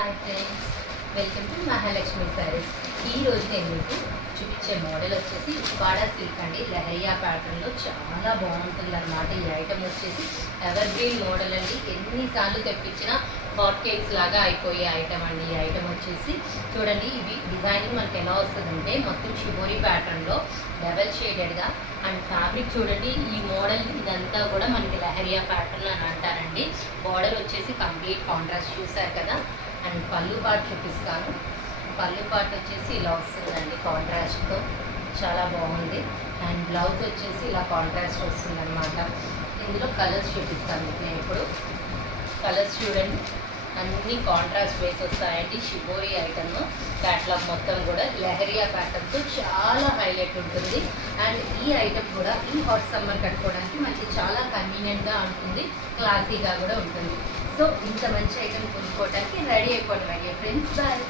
Hi friends, welcome to Mahalakshmi saris. ఈరోజు నేను మీకు చూపించే మోడల్ వచ్చేసి ఉప్పాడ సిల్క్ అండి. లెహరియా ప్యాటర్న్లో చాలా బాగుంటుంది అన్నమాట. ఈ ఐటమ్ వచ్చేసి ఎవర్ గ్రీన్ మోడల్ అండి. ఎన్నిసార్లు తెప్పించినా హాట్ కేక్స్ లాగా అయిపోయే ఐటమ్ అండి. ఈ ఐటమ్ వచ్చేసి చూడండి, ఇవి డిజైనింగ్ మనకి ఎలా వస్తుందంటే మొత్తం షిబోరి ప్యాటర్న్లో డబల్ షేడెడ్గా అండ్ ఫ్యాబ్రిక్ చూడండి. ఈ మోడల్ ఇదంతా కూడా మనకి లెహరియా ప్యాటర్న్ అని అంటారండి. బార్డర్ వచ్చేసి కంప్లీట్ కాంట్రాస్ట్ చూసారు కదా. అండ్ పళ్ళు పార్ట్ చూపిస్తాను. పళ్ళు పార్ట్ వచ్చేసి ఇలా వస్తుందండి కాంట్రాస్ట్తో, చాలా బాగుంది. అండ్ బ్లౌజ్ వచ్చేసి ఇలా కాంట్రాస్ట్ వస్తుంది అనమాట. ఇందులో కలర్స్ చూపిస్తాను మీకు నేను ఇప్పుడు. కలర్స్ చూడండి, అన్ని కాంట్రాస్ట్ బేస్ వస్తాయండి. షిబోరి ఐటమ్ క్యాట్లాగ్ మొత్తం కూడా లెహరియా ప్యాటర్న్తో చాలా హైలైట్ ఉంటుంది. అండ్ ఈ ఐటమ్ కూడా ఈ హాట్ సమ్మర్ కట్టుకోవడానికి మనకి చాలా కన్వీనియంట్గా ఉంటుంది, క్లాసీగా కూడా ఉంటుంది. సో ఇంత మంచి ఐటమ్ కొనుక్కోవడానికి రెడీ అయిపోవడం ఫ్రెండ్స్. బాయ్.